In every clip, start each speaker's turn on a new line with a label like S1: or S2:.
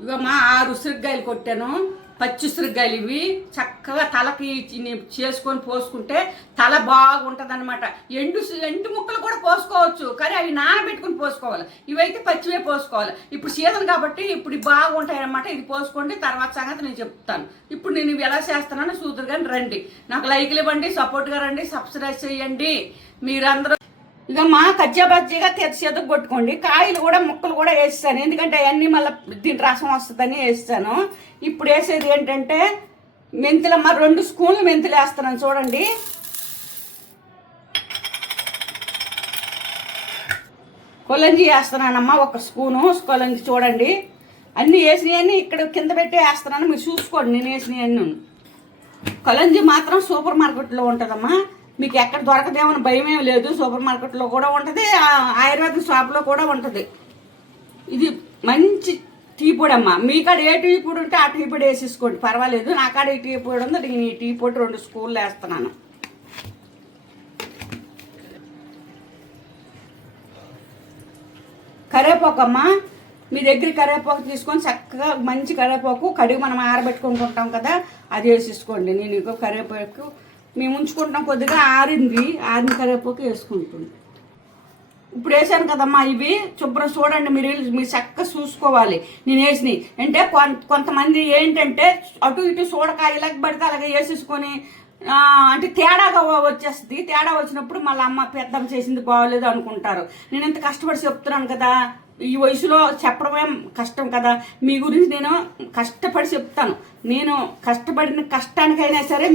S1: ఇగో మా ఆరు ఉసిరికాయలు కొట్టాను. పచ్చి ఉసిరికాయలు ఇవి. చక్కగా తలకి చేసుకొని పోసుకుంటే తల బాగుంటుంది అనమాట ఎండు ఎండు ముక్కలు కూడా పోసుకోవచ్చు కానీ అవి నానబెట్టుకుని పోసుకోవాలి. ఇవైతే పచ్చివే పోసుకోవాలి. ఇప్పుడు సీజన్ కాబట్టి ఇప్పుడు బాగుంటాయి అనమాట ఇది పోసుకోండి తర్వాత సంగతి నేను చెప్తాను. ఇప్పుడు నేను ఇవి ఎలా చేస్తున్నానో చూద్దరు కానీ రండి. నాకు లైక్లు ఇవ్వండి సపోర్ట్గా రండి సబ్స్క్రైబ్ చేయండి. మీరందరూ ఇక మా కజ్జా బజ్జీగా తెచ్చి చేతకు కొట్టుకోండి. కాయలు కూడా ముక్కలు కూడా వేస్తాను. ఎందుకంటే అవన్నీ మళ్ళీ దీని రసం వస్తుందని వేస్తాను. ఇప్పుడు వేసేది ఏంటంటే మెంతులమ్మ రెండు స్పూన్లు మెంతులు వేస్తున్నాను. చూడండి. కొలంజి వేస్తున్నానమ్మా ఒక స్పూను కొలంజి చూడండి. అన్నీ వేసినవన్నీ ఇక్కడ కింద పెట్టి వేస్తున్నాను. మీరు చూసుకోండి నేను వేసినవన్నీ. కొలంజి మాత్రం సూపర్ మార్కెట్లో ఉంటుందమ్మా. మీకు ఎక్కడ దొరకదేమని భయం ఏం లేదు. సూపర్ మార్కెట్లో కూడా ఉంటుంది. ఆ ఆయుర్వేద షాప్లో కూడా ఉంటుంది. ఇది మంచి టీ పొడి అమ్మా. మీ కాడ ఏ టీ పొడి ఉంటే ఆ టీ పొడి వేసేసుకోండి. పర్వాలేదు. నాకాడ ఈ టీ పొడి ఉంది నేను ఈ టీ పొడి రెండు స్పూన్లు వేస్తున్నాను. కరేపాకు అమ్మా. మీ దగ్గర కరేపాకు తీసుకొని చక్కగా మంచి కరేపాకు కడిగి మనం ఆరబెట్టుకుంటుంటాం కదా అది వేసేసుకోండి. నేను ఇంకో కరేపాకు మేము ఉంచుకుంటాం కొద్దిగా ఆరింది ఆరిన కరివేపాకు వేసుకుంటుంది. ఇప్పుడు వేసాను కదమ్మా ఇవి. శుభ్రం చూడండి మీరు మీరు చక్కగా చూసుకోవాలి. నేను వేసినవి. అంటే కొంతమంది ఏంటంటే అటు ఇటు చూడక ఇలా పడితే అలాగే వేసేసుకొని అంటే తేడాగా వచ్చేస్తుంది. తేడా వచ్చినప్పుడు మళ్ళీ అమ్మ పెద్దమ్మ చేసింది బాగోలేదు అనుకుంటారు. నేను ఇంత కష్టపడి చెప్తున్నాను కదా ఈ వయసులో చెప్పడమే కష్టం కదా. మీ గురించి నేను కష్టపడి చెప్తాను. నేను కష్టపడిన కష్టానికైనా సరే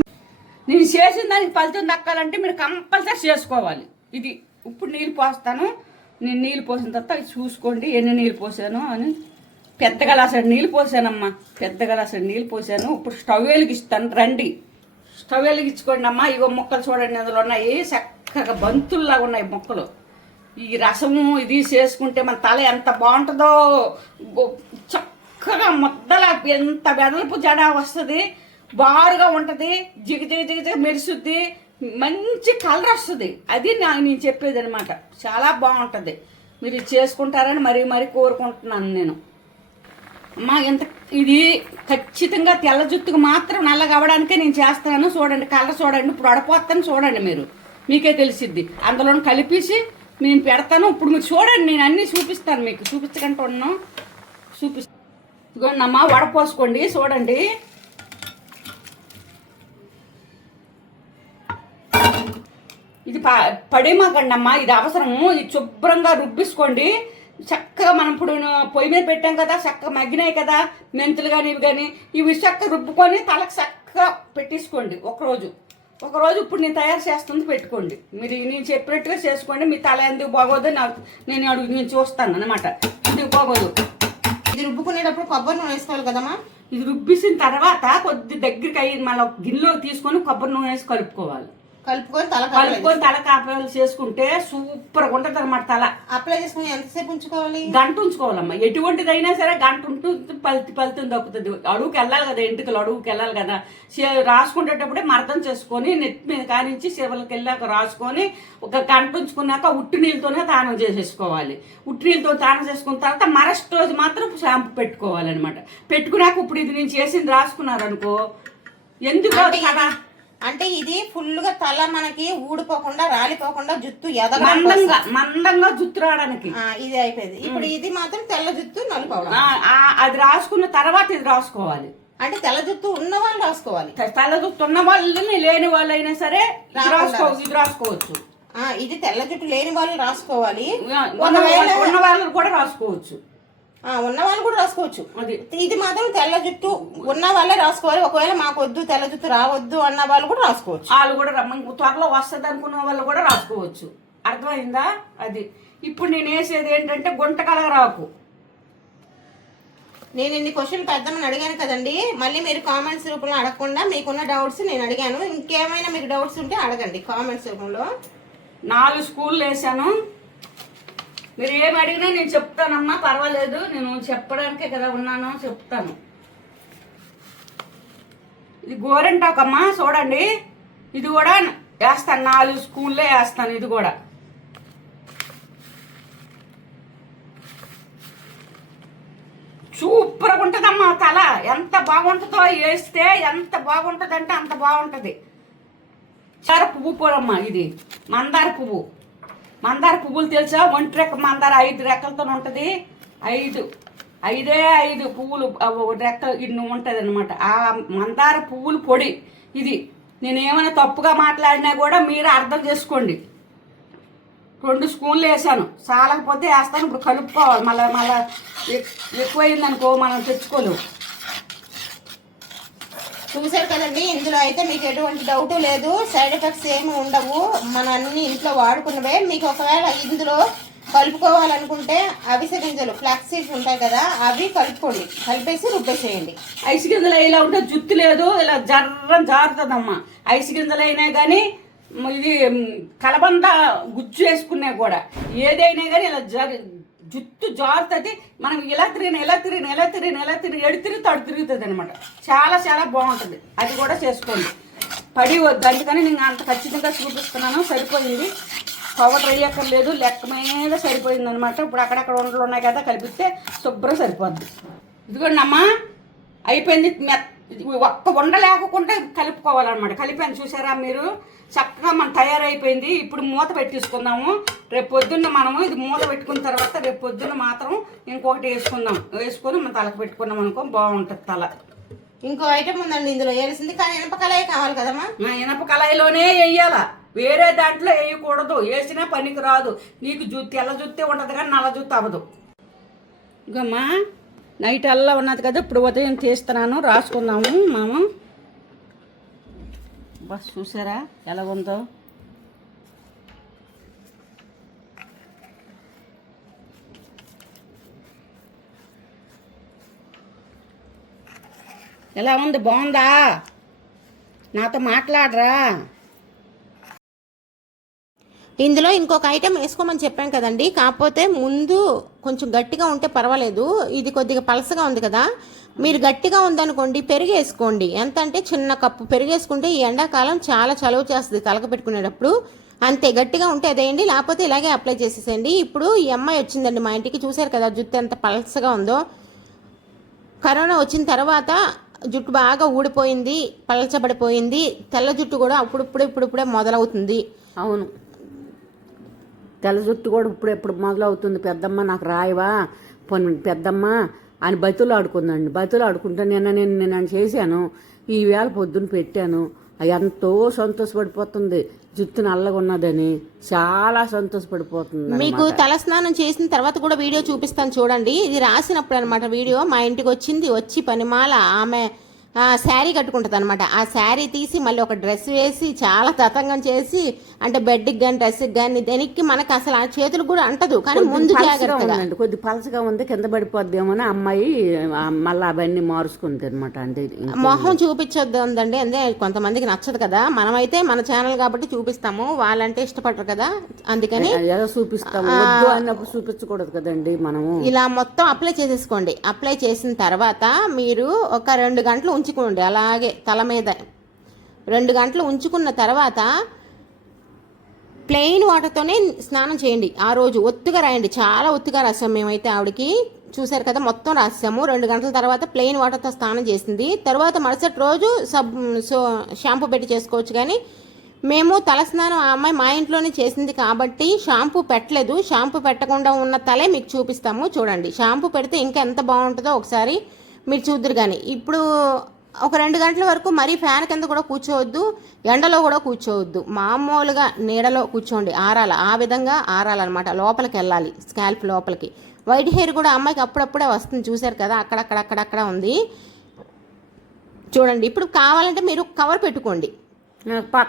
S1: నేను చేసిన దానికి ఫలితం దక్కాలంటే మీరు కంపల్సరీ చేసుకోవాలి. ఇది ఇప్పుడు నీళ్ళు పోస్తాను. నేను నీళ్ళు పోసిన తర్వాత ఇది చూసుకోండి ఎన్ని నీళ్ళు పోసాను అని. పెద్ద గలాసడి నీళ్ళు పోసానమ్మా. పెద్ద గలాసడి నీళ్ళు పోసాను. ఇప్పుడు స్టవ్ వెలిగిస్తాను రండి. స్టవ్ వెలిగించుకోండి అమ్మా. ఇగో మొక్కలు చూడండి అందులో ఉన్నాయి. చక్కగా బంతుల్లాగా ఉన్నాయి మొక్కలు. ఈ రసము ఇది చేసుకుంటే మన తల ఎంత బాగుంటుందో. చక్కగా ముద్దల ఎంత వెడల్పు జడ వస్తుంది. బారుగా ఉంటుంది జిగ జిగ జిగ జిగ మెరుస్తుంది మంచి కలర్ వస్తుంది. అది నా నేను చెప్పేది అనమాట చాలా బాగుంటుంది. మీరు ఇది చేసుకుంటారని మరీ మరీ కోరుకుంటున్నాను నేను. అమ్మా ఎంత ఇది ఖచ్చితంగా తెల్ల జుత్తుకు మాత్రం నల్లగా అవ్వడానికే నేను చేస్తాను చూడండి కలర్ చూడండి ఇప్పుడు అడపోతాను చూడండి మీరు. మీకే తెలిసిద్ది. అందులో కలిపేసి నేను పెడతాను. ఇప్పుడు మీరు చూడండి నేను అన్నీ చూపిస్తాను మీకు. చూపించకుండా ఉన్నాను. చూపిస్తాను ఇదిగోండి అమ్మా వడపోసుకోండి చూడండి. ఇది ప- పడేమాకండి అమ్మా ఇది అవసరము ఇది శుభ్రంగా రుబ్బిసుకోండి. చక్కగా మనం ఇప్పుడు పొయ్యి మీద పెట్టాం కదా చక్కగా మగ్గినాయి కదా మెంతులు కానీ ఇవి కానీ ఇవి చక్కగా రుబ్బుకొని తలకు చక్కగా పెట్టేసుకోండి ఒకరోజు. ఒకరోజు ఇప్పుడు నేను తయారు చేస్తుంది పెట్టుకోండి. మీరు నేను చెప్పినట్టుగా చేసుకోండి మీ తల ఎందుకు బాగోదు నాకు నేను అడుగు నేను చూస్తాను అనమాట ఎందుకు బాగోదు?
S2: ఇది రుబ్బుకునేటప్పుడు కొబ్బరి నూనె వేసుకోవాలి కదమ్మా.
S1: ఇది రుబ్బిసిన తర్వాత కొద్ది దగ్గరికి అయ్యి మళ్ళీ గిన్నెలో తీసుకొని కొబ్బరి నూనె వేసి కలుపుకోవాలి.
S2: కలుపుకొని తల.
S1: కలుపుకొని తల కాపలు చేసుకుంటే సూపర్గా ఉంటుంది అనమాట తల.
S2: అప్లై చేసుకుని ఎంతసేపు ఉంచుకోవాలి?
S1: గంట ఉంచుకోవాలమ్మా. ఎటువంటిదైనా సరే గంట ఉంటుంది పలితి ఫలితం తప్పుతుంది అడుగుకి వెళ్ళాలి కదా ఇంటికి అడుగుకి వెళ్ళాలి కదా. రాసుకునేటప్పుడే మర్థం చేసుకొని నెత్తి మీద కానించి శివలకి వెళ్ళాక రాసుకొని ఒక గంట ఉంచుకున్నాక ఉట్టి నీళ్ళతోనే తానం చేసేసుకోవాలి. ఉట్టి నీళ్ళతో తానం చేసుకున్న తర్వాత మరస్ట్ రోజు మాత్రం షాంపూ పెట్టుకోవాలన్నమాట. పెట్టుకున్నాక ఇప్పుడు ఇది నేను చేసింది రాసుకున్నారు అనుకో ఎందుకో కదా?
S2: అంటే ఇది ఫుల్గా తల మనకి ఊడిపోకుండా రాలిపోకుండా జుత్తు
S1: మందంగా మందంగా జుత్తు రావడానికి.
S2: ఇది అయిపోయింది. ఇప్పుడు ఇది మాత్రం తెల్ల జుత్తు నలుపు
S1: అది రాసుకున్న తర్వాత ఇది రాసుకోవాలి.
S2: అంటే తెల్ల జుత్తు ఉన్న వాళ్ళు రాసుకోవాలి.
S1: తల ఉన్న వాళ్ళని లేని వాళ్ళైనా సరే ఇది
S2: రాకుండా
S1: రాసుకో ఇది రాసుకోవచ్చు.
S2: ఆ, ఇది తెల్ల జుట్టు లేని వాళ్ళు రాసుకోవాలి.
S1: ఉన్న వాళ్ళు- వాళ్ళు కూడా రాసుకోవచ్చు.
S2: ఉన్న వాళ్ళు కూడా రాసుకోవచ్చు.
S1: అది.
S2: ఇది మాత్రం తెల్ల జుట్టు ఉన్న వాళ్ళే రాసుకోవాలి. ఒకవేళ మాకు వద్దు తెల్ల జుట్టు రావద్దు అన్న వాళ్ళు కూడా రాసుకోవచ్చు.
S1: వాళ్ళు కూడా రమ్మ- త్వరలో వస్తుంది అనుకున్న వాళ్ళు కూడా రాసుకోవచ్చు. అర్థమైందా? అది. ఇప్పుడు నేను వేసేది ఏంటంటే గుంట కలగరాకు.
S2: నేను ఇన్ని క్వశ్చన్ పెద్దమని అడిగాను కదండి. మళ్ళీ మీరు కామెంట్స్ రూపంలో అడగకుండా మీకున్న డౌట్స్ నేను అడిగాను. ఇంకేమైనా మీకు డౌట్స్ ఉంటే అడగండి కామెంట్స్ రూపంలో.
S1: నాలుగు స్కూళ్ళు వేసాను. మీరు ఏమి అడిగినా నేను చెప్తానమ్మా పర్వాలేదు. నేను చెప్పడానికే కదా ఉన్నాను చెప్తాను. ఇది గోరెంటాకమ్మా చూడండి. ఇది కూడా వేస్తాను. నాలుగు స్కూల్లో వేస్తాను ఇది కూడా. సూపర్గా ఉంటుందమ్మా తల. ఎంత బాగుంటుందో వేస్తే ఎంత బాగుంటుందంటే అంత బాగుంటుంది. చార పువ్వు పూలమ్మా ఇది. మందార పువ్వు. మందార పువ్వులు తెలుసా? ఒంటి రెక్క మందార ఐదు రెక్కలతో ఉంటుంది. ఐదు. ఐదే ఐదు పువ్వులు రెక్క ఇన్ని ఉంటుంది అనమాట ఆ మందార పువ్వులు పొడి. ఇది నేనేమైనా తప్పుగా మాట్లాడినా కూడా మీరు అర్థం చేసుకోండి. రెండు స్పూన్లు వేసాను చాలకపోతే వేస్తాను. ఇప్పుడు కలుపుకోవాలి. మళ్ళీ మళ్ళీ ఎక్కువైంది అనుకో మనం తెచ్చుకోలేము.
S2: చూసారు కదండి ఇందులో అయితే మీకు ఎటువంటి డౌట్ లేదు. సైడ్ ఎఫెక్ట్స్ ఏమి ఉండవు. మన అన్ని ఇంట్లో వాడుకున్నవే. మీకు ఒకవేళ ఇందులో కలుపుకోవాలనుకుంటే అవిసె గింజలు ఫ్లాక్స్ సీడ్స్ ఉంటాయి కదా అవి కలుపుకోండి. కలిపేసి రుబ్బేసేయండి.
S1: ఐసు గింజలు ఇలా ఉంటే జుత్తు లేదు. ఇలా జర్రం జారుతుందమ్మా. ఐసు గింజలు అయినా కానీ ఇది కలబంద గుజ్జు వేసుకున్నా కూడా. ఏదైనా కానీ ఇలా జరి జుత్తు జారుతుంది. మనం ఇలా తిరిగిన ఇలా తిరిగిన ఎలా తిరిగిన ఎలా తిరిగి ఎడు తిరిగి తడు తిరుగుతుంది అనమాట చాలా చాలా బాగుంటుంది. అది కూడా చేసుకోండి. పడి వద్దు. అందుకని నేను అంత ఖచ్చితంగా చూపిస్తున్నాను. సరిపోయింది. పవర్ వేయక్కర్లేదు. లెక్క మీద సరిపోయింది అనమాట ఇప్పుడు అక్కడక్కడ ఉండలు ఉన్నాయి కదా కలిపిస్తే శుభ్రం సరిపోద్ది. ఇదిగోండి అమ్మ. అయిపోయింది మెత్త ఒక్క ఉండ లేకుండా కలుపుకోవాలన్నమాట. కలిపాను చూసారా మీరు? చక్కగా మనం తయారైపోయింది. ఇప్పుడు మూత పెట్టేసుకుందాము. రేపు పొద్దున్న మనము ఇది మూత పెట్టుకున్న తర్వాత రేపు పొద్దున్న మాత్రం ఇంకొకటి వేసుకుందాం. వేసుకొని మనం తలకు పెట్టుకున్నాం అనుకో బాగుంటుంది తల.
S2: ఇంకో ఐటమ్ ఉందండి ఇందులో. వేయాల్సింది కానీ ఎనపకాయ కావాలి కదమ్మా?
S1: ఇనప కళాయిలోనే వేయాల. వేరే దాంట్లో వేయకూడదు. వేసినా పనికి రాదు నీకు జు తెల్ల జుత్తే ఉండదు కానీ నల్ల జుత్తు అవ్వదు. ఇంకమ్మా నైట్ అల్లా ఉన్నది కదా ఇప్పుడు ఉదయం తీస్తున్నాను రాసుకుందాము మామ. బస్ చూసారా ఎలా ఉందో? ఎలా ఉంది? బాగుందా? నాతో మాట్లాడరా?
S2: ఇందులో ఇంకొక ఐటెం వేసుకోమని చెప్పాను కదండి. కాకపోతే ముందు కొంచెం గట్టిగా ఉంటే పర్వాలేదు. ఇది కొద్దిగా పలసగా ఉంది కదా. మీరు గట్టిగా ఉందనుకోండి పెరుగు వేసుకోండి. ఎంత అంటే చిన్న కప్పు పెరుగు వేసుకుంటే ఈ ఎండాకాలం చాలా చలువ చేస్తుంది తలక పెట్టుకునేటప్పుడు. అంతే గట్టిగా ఉంటే అదేయండి లేకపోతే ఇలాగే అప్లై చేసేసేయండి. ఇప్పుడు ఈ అమ్మాయి వచ్చిందండి మా ఇంటికి. చూశారు కదా జుట్టు ఎంత పలసగా ఉందో. కరోనా వచ్చిన తర్వాత జుట్టు బాగా ఊడిపోయింది పలచబడిపోయింది. తెల్ల జుట్టు కూడా అప్పుడిప్పుడే ఇప్పుడిప్పుడే మొదలవుతుంది.
S1: అవును. తెల్ల జుట్టు కూడా ఇప్పుడు ఎప్పుడు మొదలవుతుంది. పెద్దమ్మ నాకు రాయవా? పోనీ పెద్దమ్మ అని బతులు ఆడుకుందండి. బతులు ఆడుకుంటే నిన్న నేను నేను చేశాను. ఈ వేళ పొద్దున్న పెట్టాను. ఎంతో సంతోషపడిపోతుంది. జుట్టు నల్లగా ఉన్నదని చాలా సంతోషపడిపోతుంది
S2: మీకు తలస్నానం చేసిన తర్వాత కూడా వీడియో చూపిస్తాను చూడండి. ఇది రాసినప్పుడు అనమాట వీడియో. మా ఇంటికి వచ్చింది వచ్చి పనిమాల ఆమె శారీ కట్టుకుంటుంది అనమాట ఆ శారీ తీసి మళ్ళీ ఒక డ్రెస్ వేసి చాలా తతంగం చేసి అంటే బెడ్కి కానీ డ్రెస్కి కానీ దేనికి మనకు అసలు ఆ చేతులు కూడా అంటదు. కానీ ముందు జాగ్రత్తగా.
S1: కొద్ది పలసగా ఉంది. కింద పడిపోద్దేమో అని అమ్మాయి మళ్ళీ అవన్నీ మారుసుకుంది అనమాట అంటే
S2: మొహం చూపించొద్దు ఉందండి. అంటే కొంతమందికి నచ్చదు కదా. మనమైతే మన ఛానల్ కాబట్టి చూపిస్తాము. వాళ్ళంటే ఇష్టపడరు కదా. అందుకని
S1: ఏదో చూపిస్తాం వద్దు అన్నప్పుడు చూపించకూడదు కదండి మనము.
S2: ఇలా మొత్తం అప్లై చేసేసుకోండి. అప్లై చేసిన తర్వాత మీరు ఒక రెండు గంటలు ఉంచుకోండి. అలాగే తల మీద రెండు గంటలు ఉంచుకున్న తర్వాత ప్లెయిన్ వాటర్తోనే స్నానం చేయండి. ఆ రోజు ఒత్తుగా రాయండి. చాలా ఒత్తుగా రాసాం మేమైతే ఆవిడకి. చూశారు కదా మొత్తం రాసాము. రెండు గంటల తర్వాత ప్లెయిన్ వాటర్తో స్నానం చేసింది. తర్వాత మరుసటి రోజు సబ్ సో షాంపూ పెట్టి చేసుకోవచ్చు కానీ మేము తలస్నానం ఆ అమ్మాయి మా ఇంట్లోనే చేసింది కాబట్టి షాంపూ పెట్టలేదు. షాంపూ పెట్టకుండా ఉన్న తలే మీకు చూపిస్తాము. చూడండి. షాంపూ పెడితే ఇంకా ఎంత బాగుంటుందో ఒకసారి మీరు చూద్దరు కానీ. ఇప్పుడు ఒక రెండు గంటల వరకు మరీ ఫ్యాన్ కింద కూడా కూర్చోవద్దు ఎండలో కూడా కూర్చోవద్దు. మామూలుగా నీడలో కూర్చోండి. ఆరాల ఆ విధంగా ఆరాలన్నమాట. లోపలికి వెళ్ళాలి స్కాల్ప్ లోపలికి. వైట్ హెయిర్ కూడా అమ్మాయికి అప్పుడప్పుడే వస్తుంది. చూశారు కదా అక్కడక్కడ అక్కడక్కడ ఉంది. చూడండి ఇప్పుడు కావాలంటే మీరు కవర్ పెట్టుకోండి.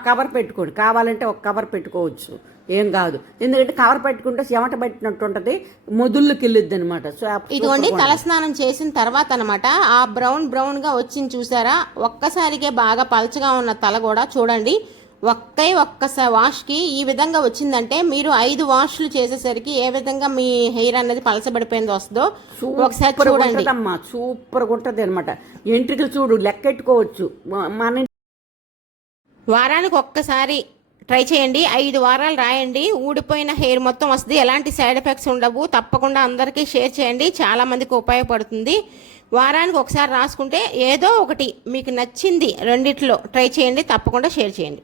S1: కవర్ పెట్టుకోండి. కావాలంటే ఒక కవర్ పెట్టుకోవచ్చు. ఏం కాదు. ఎందుకంటే కవర్ పెట్టుకుంటే చెమట పట్టినట్టు ఉంటుంది. మొదుళ్ళకి వెళ్ళిద్ది అనమాట సో
S2: ఇదిగోండి తలస్నానం చేసిన తర్వాత అనమాట ఆ బ్రౌన్ బ్రౌన్గా వచ్చింది చూసారా? ఒక్కసారికే బాగా పలచగా ఉన్న తల కూడా చూడండి. ఒక్కే ఒక్కసారి వాష్కి ఈ విధంగా వచ్చిందంటే మీరు ఐదు వాష్లు చేసేసరికి ఏ విధంగా మీ హెయిర్ అనేది పలచబడిపోయిందో వస్తుందో ఒకసారి చూడండి.
S1: ఉంటుందమ్మా సూపర్ ఉంటుంది అనమాట ఎంట్రికలు చూడు లెక్కెట్టుకోవచ్చు. మన
S2: వారానికి ఒక్కసారి ట్రై చేయండి. ఐదు వారాలు రాయండి. ఊడిపోయిన హెయిర్ మొత్తం వస్తుంది. ఎలాంటి సైడ్ ఎఫెక్ట్స్ ఉండవు. తప్పకుండా అందరికీ షేర్ చేయండి. చాలామందికి ఉపయోగపడుతుంది. వారానికి ఒకసారి రాసుకుంటే ఏదో ఒకటి మీకు నచ్చింది రెండిట్లో ట్రై చేయండి. తప్పకుండా షేర్ చేయండి.